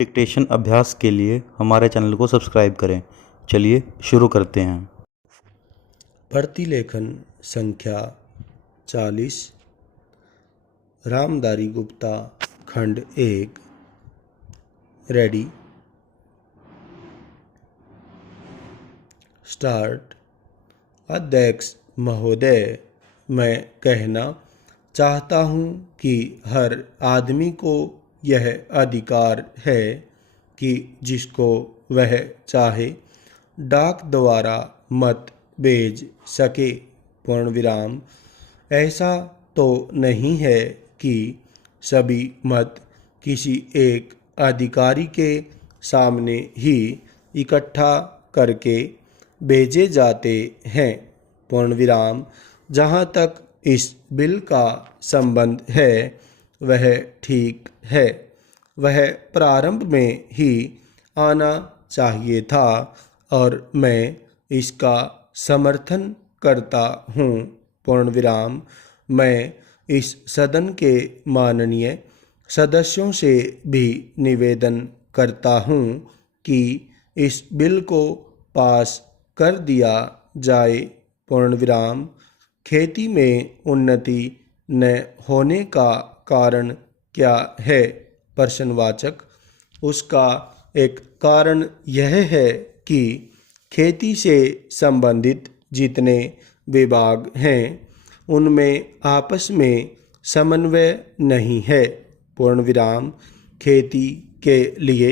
Dictation अभ्यास के लिए हमारे चैनल को सब्सक्राइब करें। चलिए शुरू करते हैं। प्रतिलेखन संख्या 40। रामधारी गुप्ता खंड 1। Ready start. अध्यक्ष महोदय, मैं कहना चाहता हूँ कि हर आदमी को यह अधिकार है कि जिसको वह चाहे डाक द्वारा मत भेज सके। पूर्ण विराम। ऐसा तो नहीं है कि सभी मत किसी एक अधिकारी के सामने ही इकट्ठा करके भेजे जाते हैं। पूर्ण विराम। जहाँ तक इस बिल का संबंध है वह ठीक है। वह प्रारंभ में ही आना चाहिए था और मैं इसका समर्थन करता हूँ। पूर्ण विराम। मैं इस सदन के माननीय सदस्यों से भी निवेदन करता हूँ कि इस बिल को पास कर दिया जाए। पूर्ण विराम। खेती में उन्नति न होने का कारण क्या है? प्रश्नवाचक। उसका एक कारण यह है कि खेती से संबंधित जितने विभाग हैं उनमें आपस में समन्वय नहीं है। पूर्ण विराम। खेती के लिए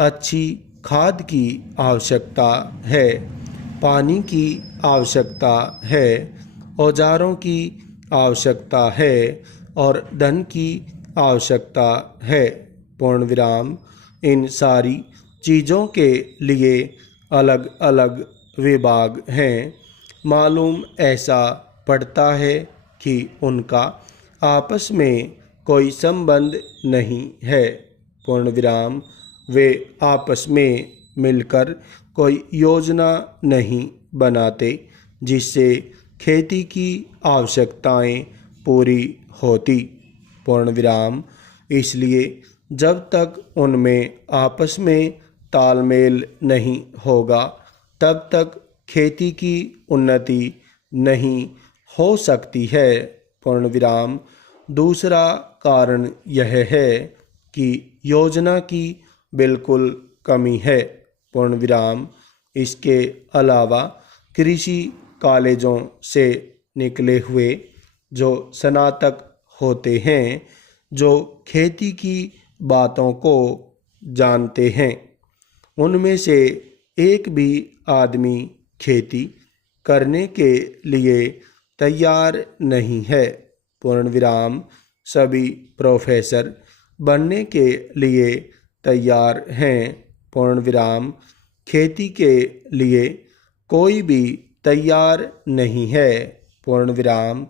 अच्छी खाद की आवश्यकता है, पानी की आवश्यकता है, औजारों की आवश्यकता है और धन की आवश्यकता है। पूर्ण विराम। इन सारी चीज़ों के लिए अलग अलग विभाग हैं। मालूम ऐसा पड़ता है कि उनका आपस में कोई संबंध नहीं है। पूर्ण विराम। वे आपस में मिलकर कोई योजना नहीं बनाते जिससे खेती की आवश्यकताएं पूरी होती। पूर्ण विराम। इसलिए जब तक उनमें आपस में तालमेल नहीं होगा तब तक खेती की उन्नति नहीं हो सकती है। पूर्ण विराम। दूसरा कारण यह है कि योजना की बिल्कुल कमी है। पूर्ण विराम। इसके अलावा कृषि कॉलेजों से निकले हुए जो स्नातक होते हैं जो खेती की बातों को जानते हैं उनमें से एक भी आदमी खेती करने के लिए तैयार नहीं है। पूर्ण विराम। सभी प्रोफेसर बनने के लिए तैयार हैं। पूर्ण विराम। खेती के लिए कोई भी तैयार नहीं है। पूर्ण विराम।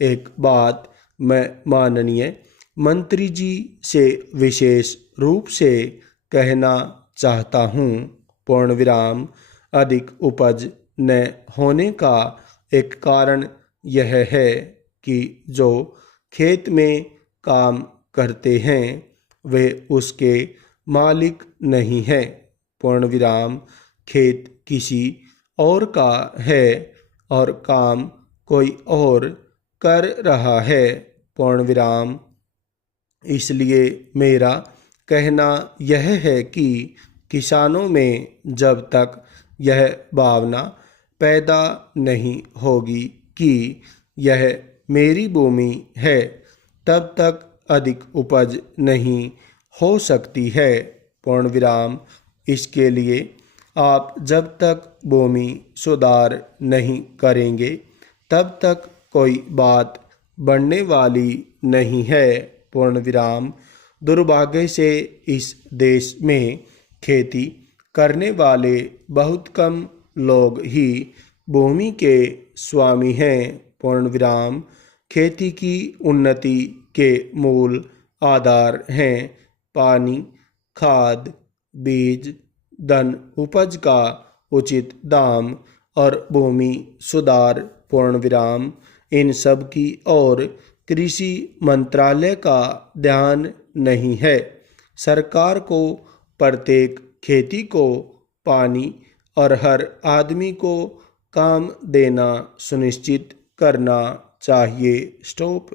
एक बात मैं माननीय मंत्री जी से विशेष रूप से कहना चाहता हूँ। पूर्ण विराम। अधिक उपज न होने का एक कारण यह है कि जो खेत में काम करते हैं वे उसके मालिक नहीं हैं। पूर्ण विराम। खेत किसी और का है और काम कोई और कर रहा है। पूर्ण विराम। इसलिए मेरा कहना यह है कि किसानों में जब तक यह भावना पैदा नहीं होगी कि यह मेरी भूमि है तब तक अधिक उपज नहीं हो सकती है। पूर्ण विराम। इसके लिए आप जब तक भूमि सुधार नहीं करेंगे तब तक कोई बात बढ़ने वाली नहीं है। पूर्ण विराम। दुर्भाग्य से इस देश में खेती करने वाले बहुत कम लोग ही भूमि के स्वामी हैं। पूर्ण विराम। खेती की उन्नति के मूल आधार हैं पानी, खाद, बीज, धन, उपज का उचित दाम और भूमि सुधार। पूर्ण विराम। इन सब की ओर कृषि मंत्रालय का ध्यान नहीं है। सरकार को प्रत्येक खेती को पानी और हर आदमी को काम देना सुनिश्चित करना चाहिए। स्टॉप।